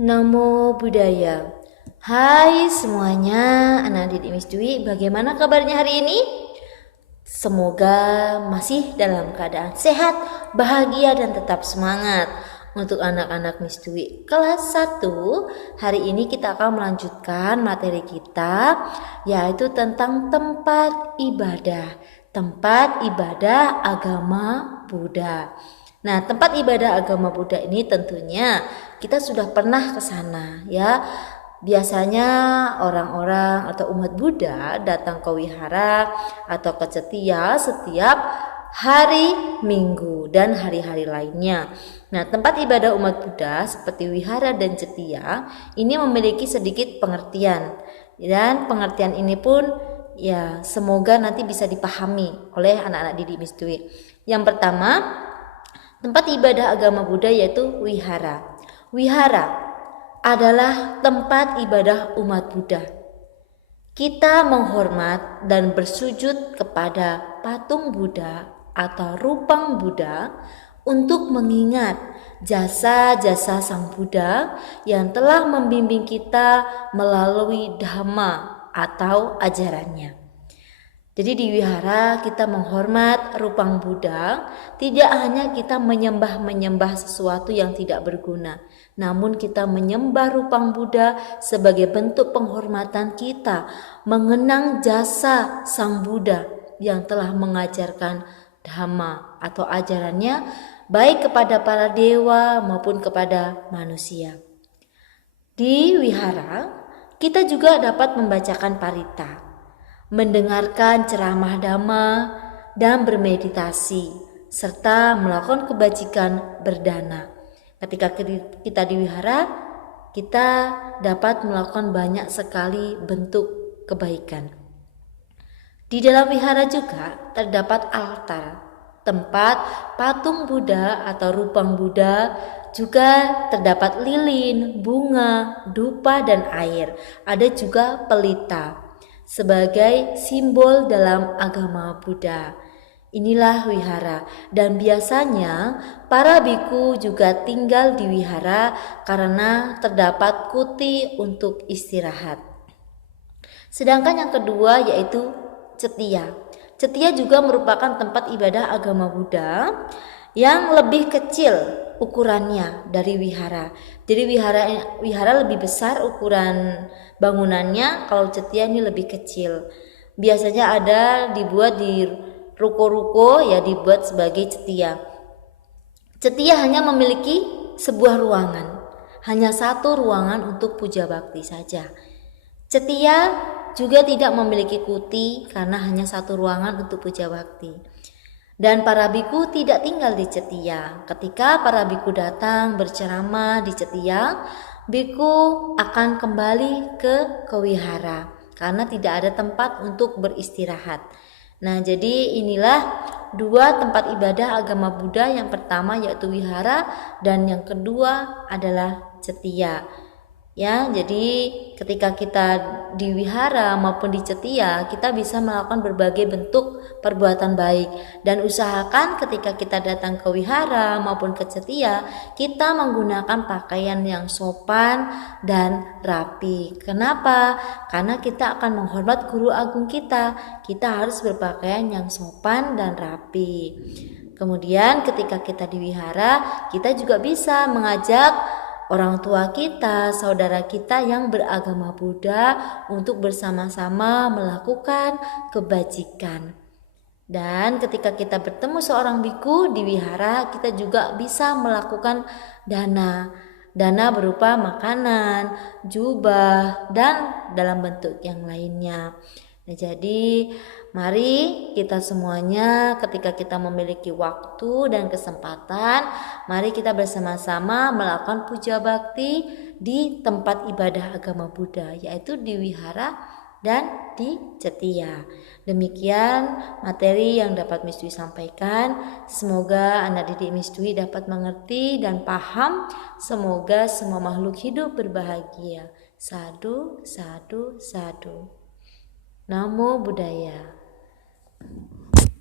Namo Buddhaya. Hai semuanya, anak didik Miss Dwi, bagaimana kabarnya hari ini? Semoga masih dalam keadaan sehat, bahagia dan tetap semangat. Untuk anak-anak Miss Dwi kelas 1, hari ini kita akan melanjutkan materi kita, yaitu tentang tempat ibadah. Tempat ibadah agama Buddha. Nah, tempat ibadah agama Buddha ini tentunya kita sudah pernah ke sana ya. Biasanya orang-orang atau umat Buddha datang ke wihara atau ke cetia setiap hari Minggu dan hari-hari lainnya. Nah, tempat ibadah umat Buddha seperti wihara dan cetia ini memiliki sedikit pengertian. Dan pengertian ini pun ya semoga nanti bisa dipahami oleh anak-anak didik Miss Dwi. Yang pertama, tempat ibadah agama Buddha yaitu wihara. Wihara adalah tempat ibadah umat Buddha. Kita menghormat dan bersujud kepada patung Buddha atau rupang Buddha untuk mengingat jasa-jasa Sang Buddha yang telah membimbing kita melalui Dhamma atau ajarannya. Jadi di wihara kita menghormat rupang Buddha, tidak hanya kita menyembah sesuatu yang tidak berguna, namun kita menyembah rupang Buddha sebagai bentuk penghormatan kita, mengenang jasa Sang Buddha yang telah mengajarkan Dhamma atau ajarannya baik kepada para dewa maupun kepada manusia. Di wihara kita juga dapat membacakan parita, mendengarkan ceramah dhamma dan bermeditasi serta melakukan kebajikan berdana. Ketika kita di wihara, kita dapat melakukan banyak sekali bentuk kebaikan. Di dalam wihara juga terdapat altar, tempat patung Buddha atau rupang Buddha, juga terdapat lilin, bunga, dupa dan air. Ada juga pelita sebagai simbol dalam agama Buddha. Inilah wihara, dan biasanya para biku juga tinggal di wihara karena terdapat kuti untuk istirahat. Sedangkan yang kedua yaitu cetia. Cetia juga merupakan tempat ibadah agama Buddha yang lebih kecil ukurannya dari wihara. Jadi wihara lebih besar ukuran bangunannya, kalau cetia ini lebih kecil. Biasanya ada dibuat di ruko-ruko, ya dibuat sebagai cetia. Cetia hanya memiliki sebuah ruangan, hanya satu ruangan untuk puja bakti saja. Cetia juga tidak memiliki kuti karena hanya satu ruangan untuk puja bakti. Dan para biku tidak tinggal di cetia. Ketika para biku datang berceramah di cetia, biku akan kembali ke wihara karena tidak ada tempat untuk beristirahat. Nah, jadi inilah dua tempat ibadah agama Buddha, yang pertama yaitu wihara dan yang kedua adalah cetia. Ya, jadi ketika kita di wihara maupun di cetia, kita bisa melakukan berbagai bentuk perbuatan baik, dan usahakan ketika kita datang ke wihara maupun ke cetia, kita menggunakan pakaian yang sopan dan rapi. Kenapa? Karena kita akan menghormat guru agung kita. Kita harus berpakaian yang sopan dan rapi. Kemudian ketika kita di wihara, kita juga bisa mengajak orang tua kita, saudara kita yang beragama Buddha untuk bersama-sama melakukan kebajikan. Dan ketika kita bertemu seorang biku di wihara, kita juga bisa melakukan dana. Dana berupa makanan, jubah, dan dalam bentuk yang lainnya. Nah, jadi mari kita semuanya ketika kita memiliki waktu dan kesempatan, mari kita bersama-sama melakukan puja bakti di tempat ibadah agama Buddha, yaitu di wihara dan di cetia. Demikian materi yang dapat Miss Dwi sampaikan. Semoga anak didik Miss Dwi dapat mengerti dan paham. Semoga semua makhluk hidup berbahagia. Sadu, sadu, sadu. Namo Buddhaya.